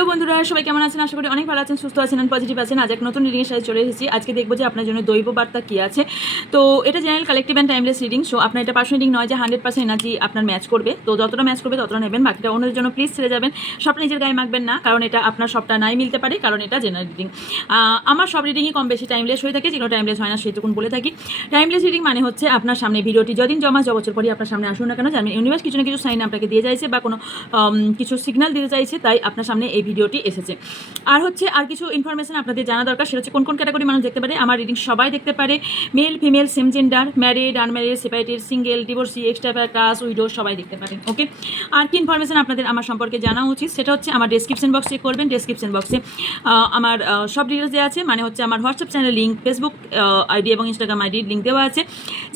Hello বন্ধুরা, সবাই কেমন আছেন? আশা করি অনেক ভালো আছেন, সুস্থ আছেন পজিটিভ আছেন। আজ এক নতুন রিডিংয়ের সাথে চলে এসেছি। আজকে দেখব যে আপনার জন্য দৈব বার্তা কী আছে। তো এটা general collective and timeless reading so আপনার এটা পার্সোনাল রিডিং নয় যে হান্ড্রেড পার্সেন্ট এনার্জি আপনার ম্যাচ করবে। তো যতটা ম্যাচ করবে, ততটা নেবেন। বাকিটা অন্যদের জন্য প্লিজ ছেড়ে যাবেন। সবটা নিজের গায়ে মাখবেন না, কারণ এটা আপনার সবটা নাই মিলতে পারে, কারণ এটা জেনারেল রিডিং আমার সব রিডিংই কম বেশি টাইমলেস হয়ে থাকে, যেগুলো টাইমলেস হয় না সেটুকুন বলে থাকি। টাইমলেস রিডিং মানে হচ্ছে আপনার সামনে ভিডিওটি যদিন জমা বছর পরই আপনার সামনে আসুন না কেন জানবেন ইউনিভার্স কিছু না কিছু সাইন আপনাকে দিয়ে যাইছে, বা কোনো কিছু সিগন্যাল দিতে চাইছে, তাই আপনার সামনে এই ভিডিওটি এসেছে। আর হচ্ছে, আর কিছু ইনফরমেশন আপনাদের জানা দরকার, সেটা হচ্ছে কোন কোন ক্যাটাগরি মানুষ দেখতে পারে, আমার রিডিং সবাই দেখতে পারে। Male female same gender married unmarried separated single divorcee extra class widow সবাই দেখতে পারেন ওকে আর কি ইনফরমেশন আপনাদের আমার সম্পর্কে জানা উচিত, সেটা হচ্ছে আমার ডেসক্রিপশন বক্সে করবেন ডেসক্রিপশন বক্সে আমার সব ডিটেলস দেওয়া আছে মানে হচ্ছে আমার WhatsApp channel link Facebook ID এবং ইনস্টাগ্রাম আইডির লিঙ্ক দেওয়া আছে।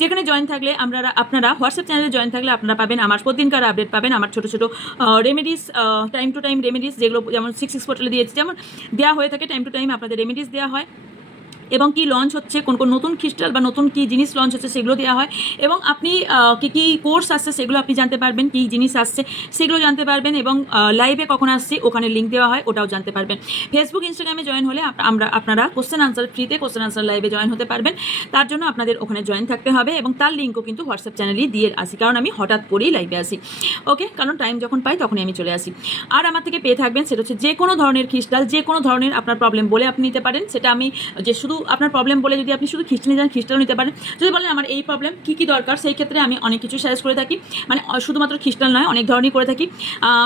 যেখানে জয়েন থাকলে আমরা আপনারা হোয়াটসঅ্যাপ চ্যানেলে জয়েন থাকলে আপনারা পাবেন, আমার প্রতিদিনকার আপডেট পাবেন, আমার ছোটো ছোটো remedies time to time remedies যেগুলো যেমন সিক্স সিক্স পোর্টালে দিয়েছি, যেমন দেওয়া হয়ে থাকে টাইম টু টাইম আপনাদের রেমেডিস দেওয়া হয়। এবং কি লঞ্চ হচ্ছে, কোন কোন নতুন খ্রিস্টাল বা নতুন কি জিনিস লঞ্চ হচ্ছে সেগুলো দেওয়া হয়। এবং আপনি কী কি কোর্স আসছে সেগুলো আপনি জানতে পারবেন, কী জিনিস আসছে সেগুলো জানতে পারবেন এবং লাইভে কখন আসছে ওখানে লিঙ্ক দেওয়া হয় ওটাও জানতে পারবেন। ফেসবুক ইনস্টাগ্রামে জয়েন হলে আমরা, আপনারা কোশ্চেন আনসার ফ্রিতে কোশ্চেন আনসার লাইভে জয়েন হতে পারবেন। তার জন্য আপনাদের ওখানে জয়েন থাকতে হবে এবং তার লিঙ্কও কিন্তু হোয়াটসঅ্যাপ চ্যানেলেই দিয়ে আসি, কারণ আমি হঠাৎ করেই লাইভে আসি। ওকে কারণ টাইম যখন পাই তখনই আমি চলে আসি। আর আমার থেকে পেয়ে থাকবেন সেটা হচ্ছে যে কোনো ধরনের খ্রিস্টাল যে কোনো ধরনের আপনার প্রবলেম বলে আপনি নিতে পারেন, সেটা আমি যে শুধু আপনার প্রবলেম বলে যদি আপনি শুধু খ্রিস্টানে যান, খ্রিস্টানও নিতে পারেন। যদি বলেন আমার এই প্রবলেম কী কী দরকার, সেই ক্ষেত্রে আমি অনেক কিছু সাজেস্ট করে থাকি। মানে শুধুমাত্র খ্রিস্টান নয়, অনেক ধরনের করে থাকি।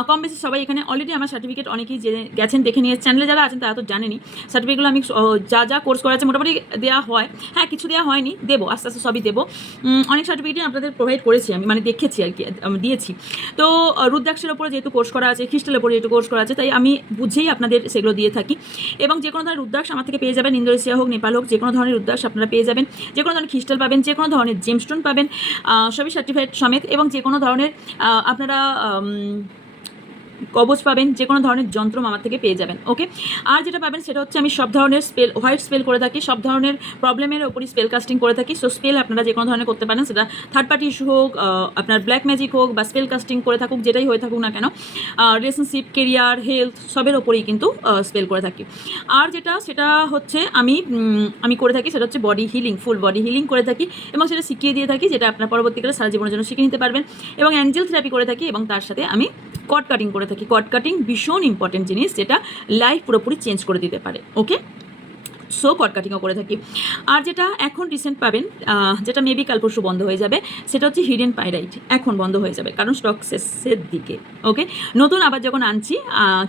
কম বেশি সবাই এখানে অলরেডি আমার সার্টিফিকেট অনেকেই জেনে গেছেন, দেখে নিয়ে চ্যানেলে যারা আছেন, তারা তো জানেনি সার্টিফিকেটগুলো আমি যা যা কোর্স করা আছে মোটামুটি দেওয়া হয়। হ্যাঁ কিছু দেওয়া হয়নি, দেবো, আস্তে আস্তে সবই দেবো। অনেক সার্টিফিকেটই আপনাদের প্রোভাইড করেছি আমি মানে দেখেছি আর কি দিয়েছি। তো রুদ্রাক্ষের ওপরে যেহেতু কোর্স করা আছে খ্রিস্টালের ওপরে যেহেতু কোর্স করা আছে, তাই আমি বুঝেই আপনাদের সেগুলো দিয়ে থাকি। এবং যে কোনো ধরনের রুদ্রাক্ষ আমার থেকে পেয়ে যাবেন, ইন্দোনেশিয়া হোক পালক, যে কোনো ধরনের রুদ্রাক্ষ আপনারা পেয়ে যাবেন। যে কোনো ধরনের খ্রিস্টাল পাবেন, যে কোনো ধরনের জেমস্টোন পাবেন সবই সার্টিফাইড সমেত এবং যে কোনো ধরনের আপনারা কবচ পাবেন, যে কোনো ধরনের যন্ত্র আমার থেকে পেয়ে যাবেন ওকে আর যেটা পাবেন সেটা হচ্ছে আমি সব ধরনের স্পেল হোয়াইট স্পেল করে থাকি, সব ধরনের প্রবলেমের ওপরই স্পেল কাস্টিং করে থাকি। সো স্পেল আপনারা যে কোনো ধরনের করতে পারেন, সেটা থার্ড পার্টি ইস্যু হোক আপনার ব্ল্যাক ম্যাজিক হোক বা স্পেল কাস্টিং করে থাকুক, যেটাই হয়ে থাকুক না কেন রিলেশনশিপ কেরিয়ার হেলথ সবের ওপরেই কিন্তু স্পেল করে থাকি। আর যেটা, সেটা হচ্ছে আমি আমি করে থাকি, সেটা হচ্ছে body healing full body healing করে থাকি এবং সেটা শিখিয়ে দিয়ে থাকি, যেটা আপনার পরবর্তীকালে সারা জীবনের জন্য শিখে নিতে পারবেন এবং অ্যাঞ্জেল থেরাপি করে থাকি এবং তার সাথে আমি কট কাটিং করে থাকি। কট কাটিং ভীষণ ইম্পর্টেন্ট জিনিস যেটা লাইফ পুরোপুরি চেঞ্জ করে দিতে পারে ওকে সো কট কাটিংও করে থাকি। আর যেটা এখন রিসেন্ট পাবেন যেটা মেবি কাল পরশু বন্ধ হয়ে যাবে, সেটা হচ্ছে হিডেন পাইরাইট এখন বন্ধ হয়ে যাবে, কারণ স্টক শেষের দিকে ওকে নতুন আবার যখন আনছি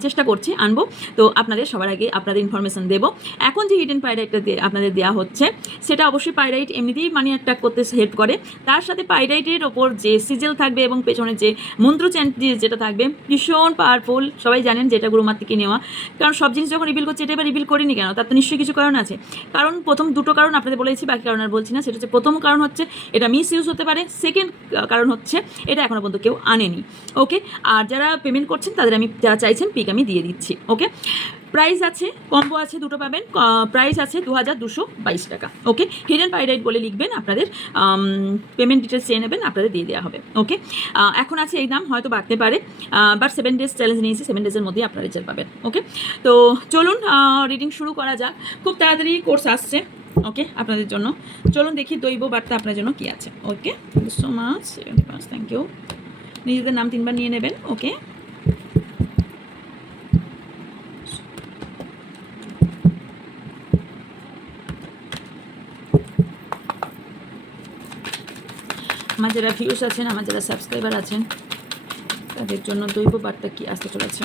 চেষ্টা করছি আনব, তো আপনাদের সবার আগে আপনাদের ইনফরমেশন দেবো। এখন যে হিডেন পাইরাইটটা আপনাদের দেওয়া হচ্ছে, সেটা অবশ্যই পাইরাইট এমনিতেই মানি অ্যাট্রাক করতে হেল্প করে। তার সাথে পাইরাইটের ওপর যে সিজেল থাকবে এবং পেছনে যে মন্ত্র চ্যান্ট যেটা থাকবে, ভীষণ পাওয়ারফুল সবাই জানেন যেটা গুরুমার থেকে নেওয়া। কারণ সব জিনিস যখন রিভিল করছে, এটা এবার রিভিল করিনি কেন? তার তো নিশ্চয়ই কিছু কারণ আছে। কারণ প্রথম দুটো কারণ আপনাদের বলেছি বাকি কারণ আর বলছি না। সেটা হচ্ছে প্রথম কারণ হচ্ছে এটা মিস ইউজ হতে পারে। সেকেন্ড কারণ হচ্ছে এটা এখনও পর্যন্ত কেউ আনেনি। ওকে আর যারা পেমেন্ট করছেন, তাদের আমি, যারা চাইছেন পিক আমি দিয়ে দিচ্ছি। ওকে প্রাইস আছে কম্বো আছে দুটো পাবেন। প্রাইস আছে দু হাজার দুশো বাইশ টাকা। ওকে হিডেন পাইরাইট বলে লিখবেন, আপনাদের পেমেন্ট ডিটেলস চেয়ে নেবেন, আপনাদের দিয়ে দেওয়া হবে। ওকে এখন আছে এই দাম, হয়তো বাড়তে পারে। বাট সেভেন ডেজ চ্যালেঞ্জ নিয়েছি সেভেন ডেজের মধ্যেই আপনারা রেজাল্ট পাবেন। ওকে তো চলুন রিডিং শুরু করা যাক। খুব তাড়াতাড়ি কোর্স আসছে। ওকে আপনাদের জন্য। চলুন দেখি দৈব বার্তা আপনার জন্য কী আছে। Okay so much thank you নিজেদের নাম তিনবার নিয়ে নেবেন। ওকে আমার যারা ভিউস আছেন আমার যারা সাবস্ক্রাইবার আছেন, তাদের জন্য দৈব বার্তা কি আসতে চলেছে.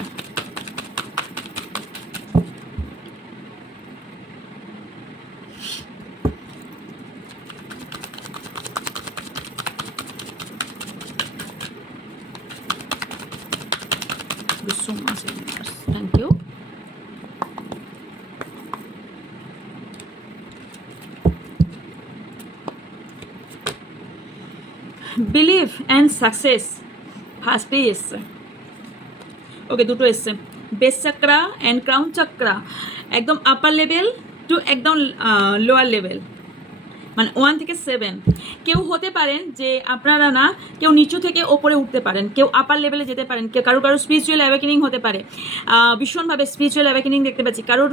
Thank you. Believe and success ফার্স্টেই এসছে ওকে দুটো এসছে। Base chakra and crown chakra একদম আপার লেভেল টু একদম লোয়ার লেভেল মানে ওয়ান থেকে সেভেন কেউ হতে পারেন যে আপনারা না, কেউ নিচু থেকে ওপরে উঠতে পারেন, কেউ আপার লেভেলে যেতে পারেন, কেউ কারও কারও স্পিরিচুয়াল অ্যাওয়েকেনিং হতে পারে। ভীষণভাবে স্পিরিচুয়াল অ্যাওয়েকেনিং দেখতে পাচ্ছি। কারোর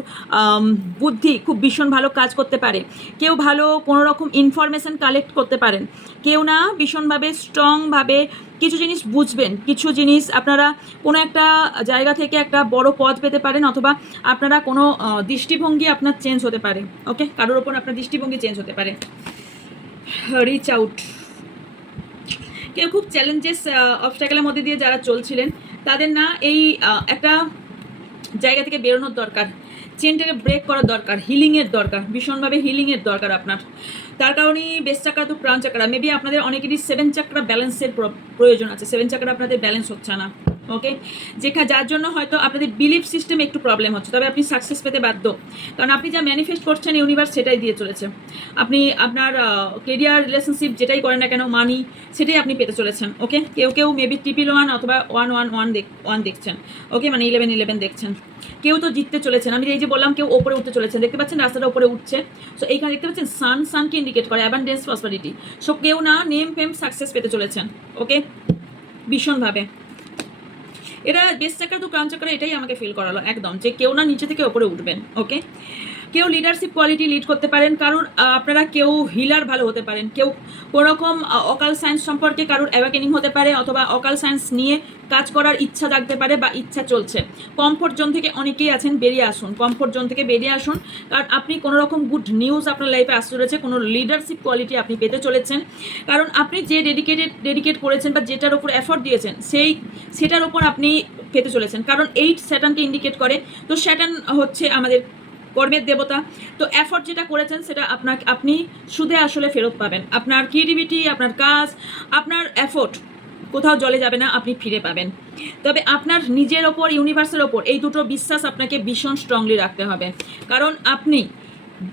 বুদ্ধি খুব ভীষণ ভালো কাজ করতে পারে। কেউ ভালো কোনো রকম ইনফরমেশন কালেক্ট করতে পারেন। কেউ না ভীষণভাবে স্ট্রংভাবে কিছু জিনিস বুঝবেন। কিছু জিনিস আপনারা কোনো একটা জায়গা থেকে একটা বড় পদ পেতে পারেন অথবা আপনারা কোনো দৃষ্টিভঙ্গি আপনার চেঞ্জ হতে পারে। ওকে কারোর ওপর আপনার দৃষ্টিভঙ্গি চেঞ্জ হতে পারে। রিচ আউট কেউ খুব চ্যালেঞ্জেস অবস্টাকেলের মধ্যে দিয়ে যারা চলছিলেন, তাদের না এই একটা জায়গা থেকে বেরোনোর দরকার চেনটাকে ব্রেক করার দরকার হিলিংয়ের দরকার, ভীষণভাবে হিলিংয়ের দরকার আপনার। তার কারণেই বেস চাকরা তো প্রাণ চাকরা। মেবি আপনাদের অনেকেরই সেভেন চাকরা ব্যালেন্সের প্রয়োজন আছে। সেভেন চাকরা আপনাদের ব্যালেন্স হচ্ছে না। ওকে? যেখানে যার জন্য হয়তো আপনাদের বিলিফ সিস্টেম একটু প্রবলেম হচ্ছে। তবে আপনি সাকসেস পেতে বাধ্য। কারণ আপনি যা ম্যানিফেস্ট করছেন ইউনিভার্স সেটাই দিয়ে চলেছে। আপনি আপনার কেরিয়ার রিলেশনশিপ যেটাই করেন না কেন মানি সেটাই আপনি পেতে চলেছেন, ওকে? কেউ কেউ মেবি ট্রিপল ওয়ান অথবা ওয়ান ওয়ান ওয়ান ওয়ান দেখছেন, ওকে? মানে ইলেভেন ইলেভেন দেখছেন। কেউ তো জিততে চলেছেন। আমি এই যে বললাম, কেউ ওপরে উঠতে চলেছেন। দেখতে পাচ্ছেন, রাস্তাটা ওপরে উঠছে। সো এইখানে দেখতে পাচ্ছেন সান সানকে ইন্ডিকেট করে অ্যাবান্ডেন্স প্রসপারিটি সো কেউ না নেম ফেম সাকসেস পেতে চলেছেন, ওকে? ভীষণভাবে। এরা বেস চাকরা তো ক্রাউন চাকরা এটাই আমাকে ফিল করালো, একদম, যে কেউ না নিচে থেকে ওপরে উঠবেন ওকে কেউ লিডারশিপ কোয়ালিটি লিড করতে পারেন, কারোর আপনারা কেউ হিলার ভালো হতে পারেন, কেউ কোনোরকম অকাল সায়েন্স সম্পর্কে কারোর অ্যাওয়াকেনিং হতে পারে অথবা অকাল সায়েন্স নিয়ে কাজ করার ইচ্ছা জাগতে পারে বা ইচ্ছা চলছে। কমফোর্ট জোন থেকে অনেকেই আছেন, বেরিয়ে আসুন কমফোর্ট জোন থেকে বেরিয়ে আসুন। কারণ আপনি কোনো রকম গুড নিউজ আপনার লাইফে আসতে চলেছে, কোনো লিডারশিপ কোয়ালিটি আপনি পেতে চলেছেন। কারণ আপনি যে ডেডিকেটেড ডেডিকেট করেছেন বা যেটার উপর এফোর্ট দিয়েছেন, সেই, সেটার উপর আপনি পেতে চলেছেন। কারণ এইট স্যাটানকে ইন্ডিকেট করে। তো স্যাটান হচ্ছে আমাদের কর্মের দেবতা। তো এফর্ট যেটা করেছেন সেটা আপনাকে, আপনি সুদে আসলে ফেরত পাবেন। আপনার ক্রিয়েটিভিটি আপনার কাজ, আপনার এফোর্ট কোথাও জলে যাবে না, আপনি ফিরে পাবেন। তবে আপনার নিজের ওপর ইউনিভার্সের ওপর এই দুটো বিশ্বাস আপনাকে ভীষণ স্ট্রংলি রাখতে হবে। কারণ আপনি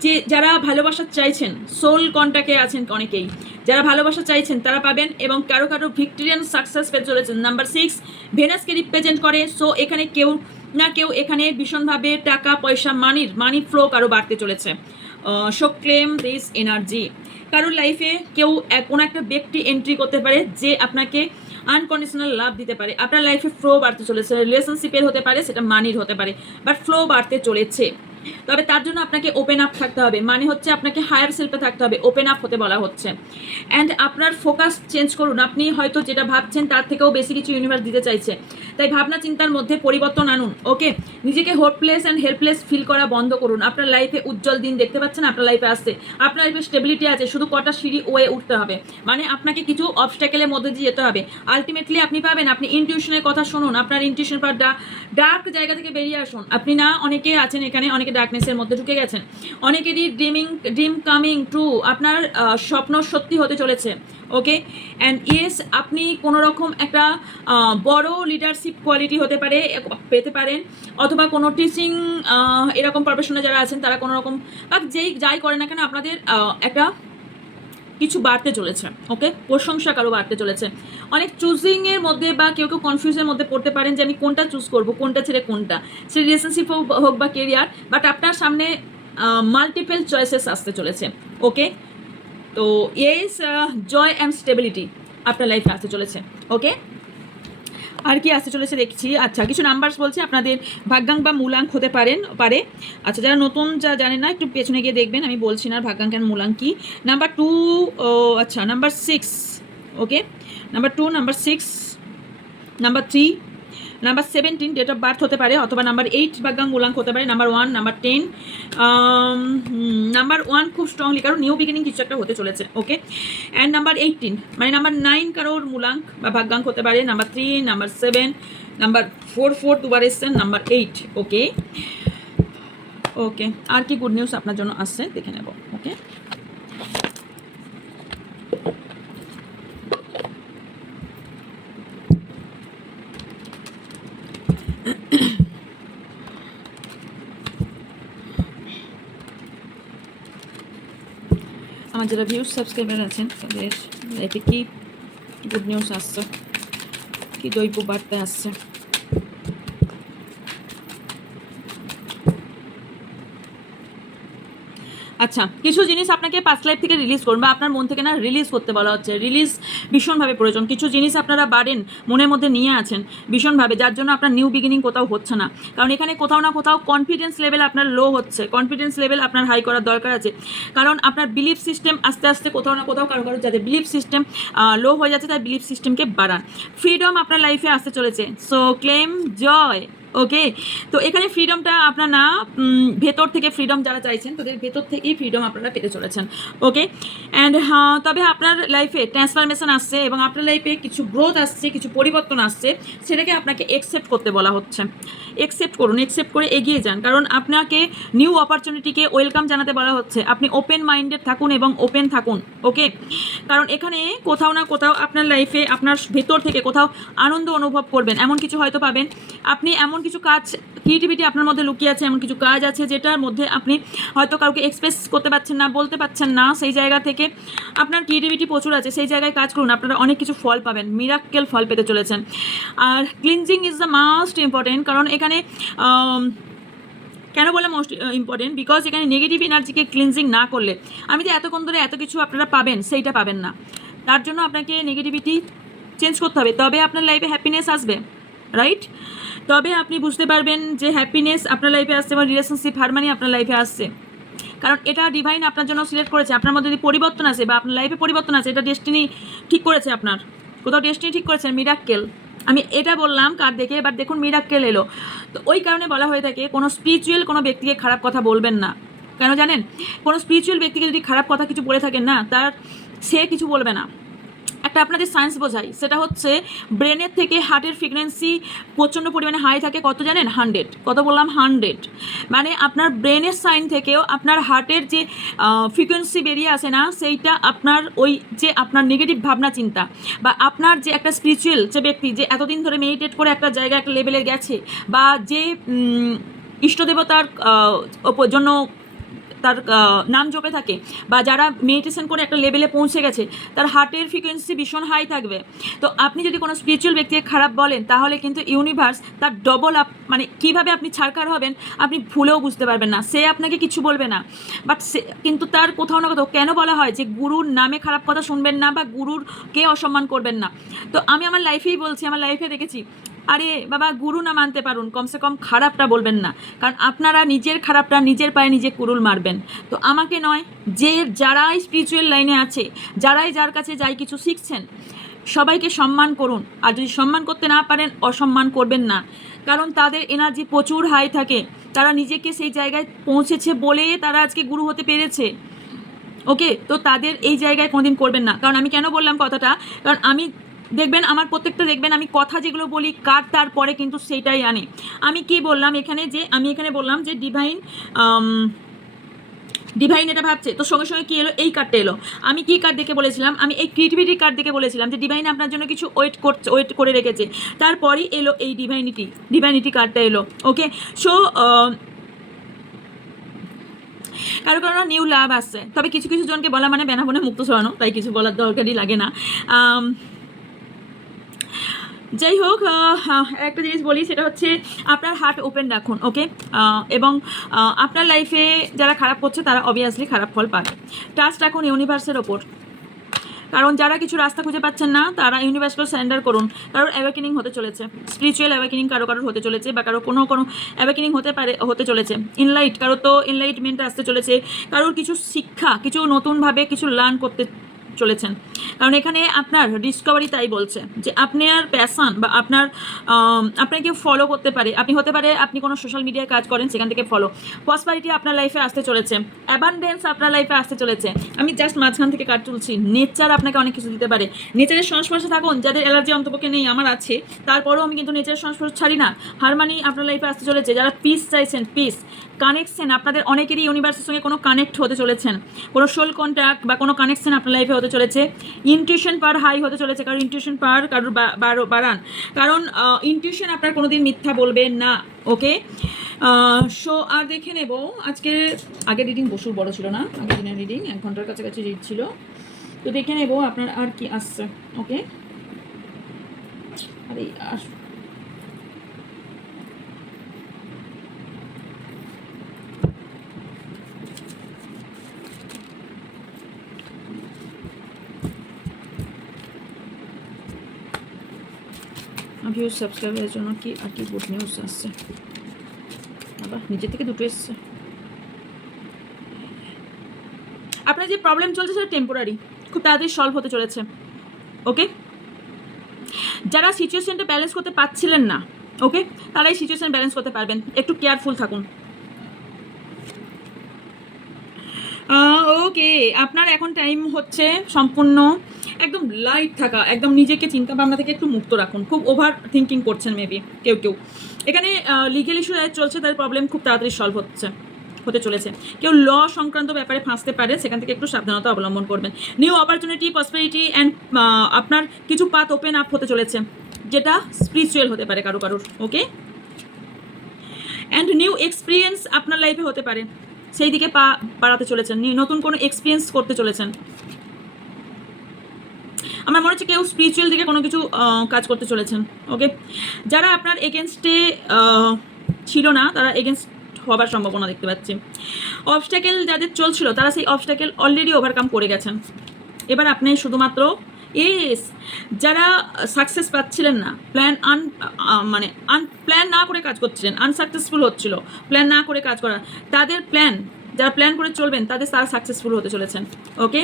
যে, যারা ভালোবাসা চাইছেন সোল কন্ট্যাক্টে আছেন অনেকেই, যারা ভালোবাসা চাইছেন তারা পাবেন এবং কারও কারও ভিক্টোরিয়ান সাকসেস পেয়ে চলেছেন। নাম্বার সিক্স ভেনাসকে রিপ্রেজেন্ট করে সো এখানে কেউ না, কেউ এখানে ভীষণভাবে টাকা, পয়সা মানির মানি ফ্লো কারও বাড়তে চলেছে। শো ক্লেম দিস এনার্জি কারোর লাইফে কেউ কোনো একটা ব্যক্তি এন্ট্রি করতে পারে যে আপনাকে আনকন্ডিশনাল লাভ দিতে পারে। আপনার লাইফে ফ্লো বাড়তে চলেছে রিলেশনশিপের হতে পারে, সেটা মানির হতে পারে বাট ফ্লো বাড়তে চলেছে। তবে তার জন্য আপনাকে ওপেন আপ থাকতে হবে। মানে হচ্ছে আপনাকে হায়ার সেলফে থাকতে হবে। ওপেন আপ হতে বলা হচ্ছে। অ্যান্ড আপনার ফোকাস চেঞ্জ করুন। আপনি হয়তো যেটা ভাবছেন তার থেকেও বেশি কিছু ইউনিভার্স দিতে চাইছে। তাই ভাবনা চিন্তার মধ্যে পরিবর্তন আনুন ওকে নিজেকে হোপলেস অ্যান্ড হেল্পলেস ফিল করা বন্ধ করুন। আপনার লাইফে উজ্জ্বল দিন দেখতে পাচ্ছেন, আপনার লাইফে আসছে। আপনার লাইফে স্টেবিলিটি আছে, শুধু কটা সিঁড়ি ওয়ে উঠতে হবে। মানে আপনাকে কিছু অবস্ট্যাকেলের মধ্যে দিয়ে যেতে হবে। আলটিমেটলি আপনি পাবেন, আপনি ইনটিউশনের কথা শুনুন, আপনার ইনটিউশন পর ডার্ক জায়গা থেকে বেরিয়ে আসুন। আপনি না অনেকে আছেন এখানে, অনেকে ডার্কনেসের মধ্যে ঢুকে গেছেন। অনেকেরই ড্রিমিং ড্রিম কামিং ট্রু আপনার স্বপ্ন সত্যি হতে চলেছে ওকে অ্যান্ড ইয়েস আপনি কোনো রকম একটা বড় লিডারশিপ কোয়ালিটি হতে পারে, পেতে পারেন, অথবা কোনো টিচিং এরকম প্রফেশনে যারা আছেন, তারা কোনো রকম বা যেই, যাই করে না কেন, আপনাদের একটা কিছু বাড়তে চলেছে ওকে প্রশংসা কারও বাড়তে চলেছে। অনেক চুজিংয়ের মধ্যে বা কেউ কেউ কনফিউজের মধ্যে পড়তে পারেন যে আমি কোনটা চুজ করব, কোনটা ছেড়ে কোনটা। সে রিলেশনশিপ হোক বা কেরিয়ার বাট আপনার সামনে মাল্টিপল চয়েসেস আসতে চলেছে ওকে তো এস জয় অ্যান্ড স্টেবিলিটি আপনার লাইফে আসতে চলেছে ওকে আর কি আসতে চলেছে দেখছি। আচ্ছা কিছু নাম্বারস বলছে, আপনাদের ভাগ্যাঙ্ক বা মূলাঙ্ক হতে পারেন, পারে। আচ্ছা যারা নতুন, যা জানে না, একটু পেছনে গিয়ে দেখবেন, আমি বলছি না ভাগ্যাঙ্ক আর মূলাঙ্ক কি। নাম্বার টু আচ্ছা number six okay number two number six number three number seventeen date of birth হতে পারে, অথবা নাম্বার এইট ভাগ্যাঙ্ক মূলাঙ্ক হতে পারে number one number ten number one খুব স্ট্রংলি কারণ নিউ বিগিনিং কিছু একটা হতে চলেছে ওকে অ্যান্ড নাম্বার এইটিন মানে নাম্বার নাইন কারোর মূলাঙ্ক বা ভাগ্যাঙ্ক হতে পারে number three number seven number four four দুবার এসছেন নাম্বার এইট ওকে ওকে আর কি গুড নিউজ আপনার জন্য আসছে, দেখে নেব ওকে আমার যারা ভিউজ সাবস্ক্রাইবার আছেন, তাদের এতে কি গুড নিউজ আসছে? কি দৈব বার্তা আসছে? আচ্ছা কিছু জিনিস আপনাকে পাঁচ লাইফ থেকে রিলিজ করুন বা আপনার মন থেকে না রিলিজ করতে বলা হচ্ছে। রিলিজ ভীষণভাবে প্রয়োজন। কিছু জিনিস আপনারা বাড়েন, মনের মধ্যে নিয়ে আছেন ভীষণভাবে, যার জন্য আপনার নিউ বিগিনিং কোথাও হচ্ছে না। কারণ এখানে কোথাও না কোথাও কনফিডেন্স লেভেল আপনার লো হচ্ছে। কনফিডেন্স লেভেল আপনার হাই করার দরকার আছে। কারণ আপনার বিলিফ সিস্টেম আস্তে আস্তে কোথাও না কোথাও কারও কারও যাদের বিলিফ সিস্টেম লো হয়ে যাচ্ছে, তাই বিলিফ সিস্টেমকে বাড়ান। ফ্রিডম আপনার লাইফে আসতে চলেছে। সো ক্লেম জয় ওকে তো এখানে ফ্রিডমটা আপনার না ভেতর থেকে ফ্রিডম যারা চাইছেন, তাদের ভেতর থেকেই ফ্রিডম আপনারা পেতে চলেছেন। ওকে অ্যান্ড হ্যাঁ তবে আপনার লাইফে ট্রান্সফরমেশন আসছে এবং আপনার লাইফে কিছু গ্রোথ আসছে, কিছু পরিবর্তন আসছে, সেটাকে আপনাকে একসেপ্ট করতে বলা হচ্ছে। একসেপ্ট করুন একসেপ্ট করে এগিয়ে যান। কারণ আপনাকে নিউ অপরচুনিটিকে ওয়েলকাম জানাতে বলা হচ্ছে। আপনি ওপেন মাইন্ডেড থাকুন এবং ওপেন থাকুন। ওকে কারণ এখানে কোথাও না কোথাও আপনার লাইফে আপনার ভেতর থেকে কোথাও আনন্দ অনুভব করবেন। এমন কিছু হয়তো পাবেন। আপনি এমন কিছু কাজ ক্রিয়েটিভিটি আপনার মধ্যে লুকিয়ে আছে, এমন কিছু কাজ আছে যেটার মধ্যে আপনি হয়তো কাউকে এক্সপ্রেস করতে পারছেন না, বলতে পারছেন না, সেই জায়গা থেকে আপনার ক্রিয়েটিভিটি প্রচুর আছে, সেই জায়গায় কাজ করুন, আপনারা অনেক কিছু ফল পাবেন মিরাক্কেল ফল পেতে চলেছেন। আর cleansing is the most important কারণ এখানে কেন বলে মোস্ট ইম্পর্টেন্ট বিকজ এখানে নেগেটিভ এনার্জিকে ক্লিনজিং না করলে, আমি যে এতক্ষণ ধরে এত কিছু আপনারা পাবেন, সেইটা পাবেন না। তার জন্য আপনাকে নেগেটিভিটি চেঞ্জ করতে হবে, তবে আপনার লাইফে হ্যাপিনেস আসবে রাইট তবে আপনি বুঝতে পারবেন যে হ্যাপিনেস আপনার লাইফে আসছে এবং রিলেশনশিপ হারমানি আপনার লাইফে আসছে। কারণ এটা ডিভাইন আপনার জন্য সিলেক্ট করেছে। আপনার মধ্যে যদি পরিবর্তন আছে বা আপনার লাইফে পরিবর্তন আছে এটা ডেস্টিনি ঠিক করেছে আপনার। কোথাও ডেস্টিনি ঠিক করেছে মিরাক্কেল আমি এটা বললাম কার দেখে এবার দেখুন মিরাক্কেল এলো। তো ওই কারণে বলা হয়ে থাকে, কোনো স্পিরিচুয়াল কোনো ব্যক্তিকে খারাপ কথা বলবেন না। কেন জানেন? কোনো স্পিরিচুয়াল ব্যক্তিকে যদি খারাপ কথা কিছু বলে থাকেন না, তার সে কিছু বলবে না। একটা আপনাদের সায়েন্স বোঝাই। সেটা হচ্ছে ব্রেনের থেকে হার্টের ফ্রিকোয়েন্সি প্রচণ্ড পরিমাণে হাই থাকে, কত জানেন? হান্ড্রেড কত বললাম? হান্ড্রেড মানে আপনার ব্রেনের সাইন থেকেও আপনার হার্টের যে ফ্রিকোয়েন্সি বেরিয়ে আসে না, সেইটা আপনার ওই যে আপনার নেগেটিভ ভাবনা চিন্তা বা আপনার যে একটা স্পিরিচুয়াল যে ব্যক্তি যে এতদিন ধরে মেডিটেট করে একটা জায়গা একটা লেভেলে গেছে বা যে ইষ্টদেবতার জন্য তার নাম জপে থাকে বা যারা মেডিটেশন করে একটা লেভেলে পৌঁছে গেছে, তার হার্টের ফ্রিকোয়েন্সি ভীষণ হাই থাকবে। তো আপনি যদি কোনো স্পিরিচুয়াল ব্যক্তিকে খারাপ বলেন, তাহলে কিন্তু ইউনিভার্স তার ডবল আপ মানে কীভাবে আপনি ছাড়কার হবেন, আপনি ভুলেও বুঝতে পারবেন না। সে আপনাকে কিছু বলবে না। বাট সে, কিন্তু তার কোথাও না কোথাও কেন বলা হয় যে, গুরুর নামে খারাপ কথা শুনবেন না বা গুরুর কে অসম্মান করবেন না। তো আমি আমার লাইফেই বলছি, আমার লাইফে দেখেছি আরে বাবা, গুরু না মানতে পারুন, কমসে কম খারাপটা বলবেন না। কারণ আপনারা নিজের খারাপটা নিজের পায়ে নিজে কুরুল মারবেন। তো আমাকে নয়, যে যারাই স্পিরিচুয়াল লাইনে আছে, যারাই যার কাছে যাই কিছু শিখছেন, সবাইকে সম্মান করুন। আর যদি সম্মান করতে না পারেন, অসম্মান করবেন না। কারণ তাদের এনার্জি প্রচুর হাই থাকে। তারা নিজেকে সেই জায়গায় পৌঁছেছে বলে তারা আজকে গুরু হতে পেরেছে। ওকে তো তাদের এই জায়গায় কোনোদিন করবেন না। কারণ আমি কেন বললাম কথাটা? কারণ আমি দেখবেন আমার প্রত্যেকটা দেখবেন আমি কথা যেগুলো বলি কার তারপরে কিন্তু সেইটাই আনে। আমি কি বললাম এখানে যে আমি এখানে বললাম যে ডিভাইন ডিভাইন এটা ভাবছে। তো সঙ্গে সঙ্গে কি এলো? এই কার্ডটা এলো। আমি কি কার্ড দেখে বলেছিলাম? আমি এই ক্রিয়েটিভিটি কার্ড দেখে বলেছিলাম যে ডিভাইন আপনার জন্য কিছু ওয়েট করছে ওয়েট করে রেখেছে। তারপরই এলো এই ডিভাইনিটি ডিভাইনিটি কার্ডটা এলো। ওকে সো কারও কারও নিউ লাভ আসছে তবে কিছু কিছু জনকে বলা মানে বেনা বনে মুক্ত সরানো তাই কিছু বলার দরকারই লাগে না। আম, যাই হোক একটা জিনিস বলি, সেটা হচ্ছে আপনার হার্ট ওপেন রাখুন ওকে এবং আপনার লাইফে যারা খারাপ করছে, তারা অবভিয়াসলি খারাপ ফল পাবে। ট্রাস্ট রাখুন ইউনিভার্সের ওপর। কারণ যারা কিছু রাস্তা খুঁজে পাচ্ছেন না, তারা ইউনিভার্সাল স্যান্ডার করুন। কারোর অ্যাওয়াকেনিং হতে চলেছে। স্পিরিচুয়াল অ্যাওয়াকেনিং কারও কারোর হতে চলেছে, বা কারও কোনো কোনো অ্যাওয়াকেনিং হতে পারে, হতে চলেছে। ইনলাইট কারও তো ইনলাইটমেন্ট আসতে চলেছে। কারোর কিছু শিক্ষা, কিছু নতুনভাবে কিছু লার্ন করতে চলেছেন। কারণ এখানে আপনার ডিসকভারি তাই বলছে যে আপনার প্যাশন বা আপনার আপনাকে কেউ ফলো করতে পারে। আপনি হতে পারে আপনি কোনো সোশ্যাল মিডিয়ায় কাজ করেন, সেখান থেকে ফলো পসপারিটি আপনার লাইফে আসতে চলেছে। অ্যাবান্ডেন্স আপনার লাইফে আসতে চলেছে। আমি জাস্ট মাঝখান থেকে কাজ তুলছি। নেচার আপনাকে অনেক কিছু দিতে পারে। নেচারের সংস্পর্শে থাকুন। যাদের অ্যালার্জি অন্তপক্ষে নেই, আমার আছে। তারপরেও আমি কিন্তু নেচারের সংস্পর্শ ছাড়ি না। হারমানি আপনার লাইফে আসতে চলেছে। যারা পিস চাইছেন পিস কানেকশন আপনাদের অনেকেরই ইউনিভার্সের সঙ্গে কোনো কানেক্ট হতে চলেছেন। কোনো সোল কন্ট্যাক্ট বা কোনো কানেকশন আপনার লাইফে হতে চলেছে। ইনটিউশন পার হাই হতে চলেছে, কারণ ইনটিউশন পার কারোর বা- বাড়ো- বাড়ান। কারণ ইনটিউশন আপনার কোনো দিন মিথ্যা বলবে না ওকে সো আর দেখে নেব। আজকে আগের রিডিং বসুর বড় ছিল না, আগের দিনের রিডিং এক ঘণ্টার কাছাকাছি রিড ছিল। তো দেখে নেব আপনার আর কি আসছে ওকে আরে, আস ভিউজ সাবস্ক্রাইবারের জন্য কি আর কি গুড নিউজ আসছে আবার নিজে থেকে দুটো এসছে আপনার যে প্রবলেম চলছে সেটা টেম্পোরারি খুব তাড়াতাড়ি সলভ হতে চলেছে ওকে যারা সিচুয়েশনটা ব্যালেন্স করতে পারছিলেন না ওকে তারা এই সিচুয়েশন ব্যালেন্স করতে পারবেন একটু কেয়ারফুল থাকুন ওকে আপনার এখন টাইম হচ্ছে সম্পূর্ণ একদম লাইট থাকা, একদম নিজেকে চিন্তা ভাবনা থেকে একটু মুক্ত রাখুন। খুব ওভার থিঙ্কিং করছেন মেবি কেউ কেউ। এখানে লিগেল ইস্যু চলছে, তার প্রবলেম খুব তাড়াতাড়ি সলভ হচ্ছে, হতে চলেছে। কেউ ল সংক্রান্ত ব্যাপারে ফাঁসতে পারে, সেখান থেকে একটু সাবধানতা অবলম্বন করবেন। নিউ অপরচুনিটি প্রসপেরিটি অ্যান্ড আপনার কিছু পাত ওপেন আপ হতে চলেছে, যেটা স্পিরিচুয়াল হতে পারে কারও কারোর ওকে অ্যান্ড নিউ এক্সপিরিয়েন্স আপনার লাইফে হতে পারে। সেই দিকে পা বাড়াতে চলেছেন নতুন কোনো এক্সপিরিয়েন্স করতে চলেছেন। আমার মনে হচ্ছে কেউ স্পিরিচুয়াল দিকে কোনো কিছু কাজ করতে চলেছেন ওকে যারা আপনার এগেনস্টে ছিল না, তারা এগেনস্ট হবার সম্ভাবনা দেখতে পাচ্ছি। অবস্টাকেল যাদের চলছিল, তারা সেই অবস্টাকেল অলরেডি ওভারকাম করে গেছেন। এবার আপনি শুধুমাত্র এস যারা সাকসেস পাচ্ছিলেন না প্ল্যান আন মানে আন প্ল্যান না করে কাজ করছিলেন আনসাকসেসফুল হচ্ছিল প্ল্যান না করে কাজ করা, তাদের প্ল্যান যারা প্ল্যান করে চলবেন, তাদের তারা সাকসেসফুল হতে চলেছেন ওকে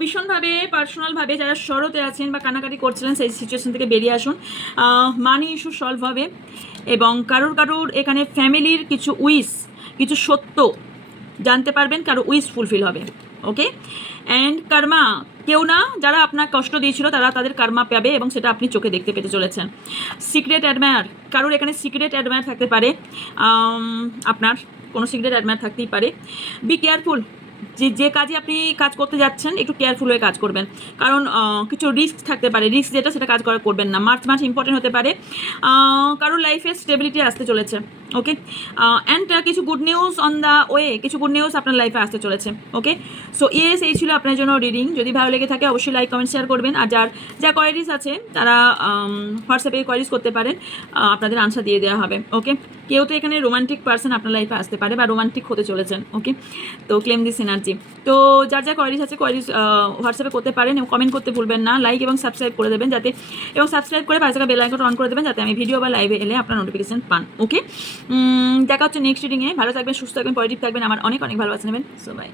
ভীষণভাবে পার্সোনালভাবে যারা শরতে আছেন বা কানাকাটি করছিলেন, সেই সিচুয়েশন থেকে বেরিয়ে আসুন। মানি ইস্যু সলভ হবে এবং কারোর কারোর এখানে ফ্যামিলির কিছু উইস কিছু সত্য জানতে পারবেন, কারও উইস ফুলফিল হবে ওকে অ্যান্ড কর্মা কেউ না, যারা আপনার কষ্ট দিয়েছিল, তারা তাদের কর্মা পাবে এবং সেটা আপনি চোখে দেখতে পেতে চলেছেন। সিক্রেট অ্যাডমায়ার কারোর এখানে সিক্রেট অ্যাডমায়ার থাকতে পারে আপনার কোনো সিক্রেট অ্যাডমায়ার থাকতেই পারে। বি কেয়ারফুল যে যে কাজে আপনি কাজ করতে যাচ্ছেন, একটু কেয়ারফুল হয়ে কাজ করবেন। কারণ কিছু রিস্ক থাকতে পারে। রিস্ক যেটা, সেটা কাজ করা করবেন না। মার্চ মাস ইম্পর্টেন্ট হতে পারে। কারোর লাইফে স্টেবিলিটি আসতে চলেছে। ওকে অ্যান্ড কিছু good news on the way কিছু গুড নিউজ আপনার লাইফে আসতে চলেছে। ওকে সো ইয়েস এই ছিল আপনার জন্য রিডিং যদি ভালো লেগে থাকে, অবশ্যই লাইক কমেন্ট শেয়ার করবেন। আর যার যা কোয়ারিজ আছে, তারা হোয়াটসঅ্যাপে কোয়ারিজ করতে পারেন। আপনাদের আনসার দিয়ে দেওয়া হবে। ওকে কেউ তো এখানে রোমান্টিক পার্সন আপনার লাইফে আসতে পারে বা রোমান্টিক হতে চলেছেন। ওকে তো ক্লেম দিস এনার্জি তো যার যা কোয়ারিজ আছে কোয়ারিজ হোয়াটসঅ্যাপে করতে পারেন এবং কমেন্ট করতে ভুলবেন না। লাইক এবং সাবস্ক্রাইব করে দেবেন যাতে এবং সাবস্ক্রাইব করে পাশে বেল আইকন অন করে দেবেন যাতে আমি ভিডিও বা লাইভে এলে আপনার নোটিফিকেশন পান। ওকে দেখা হচ্ছে নেক্সট রিডিংয়ে ভালো থাকবেন, সুস্থ থাকবেন পজিটিভ থাকবেন। আমার অনেক অনেক ভালোবাসা নেবেন। So by